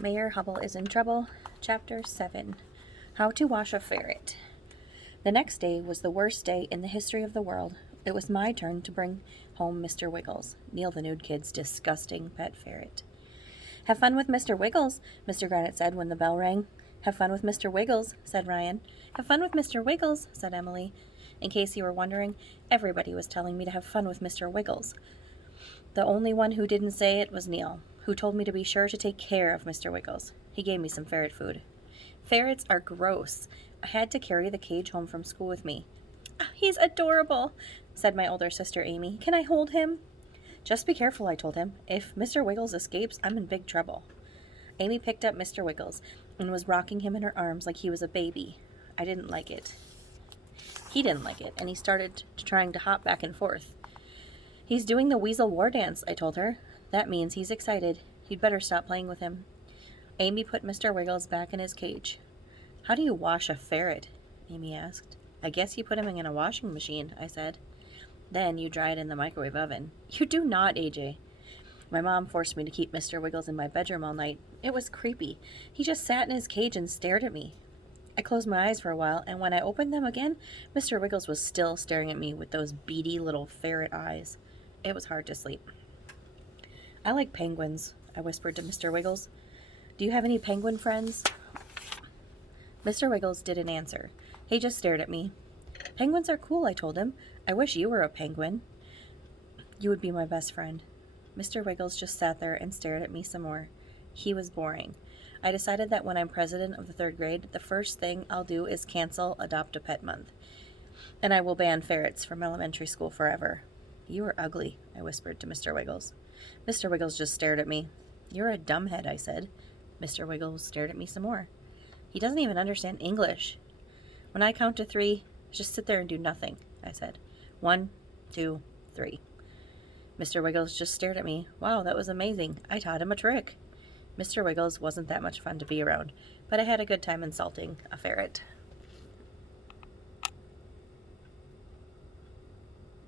Mayor Hubble is in trouble. Chapter 7. How to wash a ferret. The next day was the worst day in the history of the world. It was my turn to bring home Mr. Wiggles, Neil the Nude Kid's disgusting pet ferret. Have fun with Mr. Wiggles, Mr. Granite said when the bell rang. Have fun with Mr. Wiggles, said Ryan. Have fun with Mr. Wiggles, said Emily. In case you were wondering, everybody was telling me to have fun with Mr. Wiggles. The only one who didn't say it was Neil, who told me to be sure to take care of Mr. Wiggles. He gave me some ferret food. Ferrets are gross. I had to carry the cage home from school with me. He's adorable, said my older sister Amy. Can I hold him? Just be careful, I told him. If Mr. Wiggles escapes, I'm in big trouble. Amy picked up Mr. Wiggles and was rocking him in her arms like he was a baby. I didn't like it. He didn't like it, and he started trying to hop back and forth. He's doing the weasel war dance, I told her. That means he's excited. You'd better stop playing with him. Amy put Mr. Wiggles back in his cage. How do you wash a ferret? Amy asked. I guess you put him in a washing machine, I said. Then you dry it in the microwave oven. You do not, AJ. My mom forced me to keep Mr. Wiggles in my bedroom all night. It was creepy. He just sat in his cage and stared at me. I closed my eyes for a while, and when I opened them again, Mr. Wiggles was still staring at me with those beady little ferret eyes. It was hard to sleep. I like penguins, I whispered to Mr. Wiggles. Do you have any penguin friends? Mr. Wiggles didn't answer. He just stared at me. Penguins are cool, I told him. I wish you were a penguin. You would be my best friend. Mr. Wiggles just sat there and stared at me some more. He was boring. I decided that when I'm president of the 3rd grade, the first thing I'll do is cancel Adopt a Pet Month. And I will ban ferrets from elementary school forever. You are ugly, I whispered to Mr. Wiggles. Mr. Wiggles just stared at me. You're a dumbhead, I said. Mr. Wiggles stared at me some more. He doesn't even understand English. When I count to 3, just sit there and do nothing, I said. 1, 2, 3. Mr. Wiggles just stared at me. Wow, that was amazing. I taught him a trick. Mr. Wiggles wasn't that much fun to be around, but I had a good time insulting a ferret.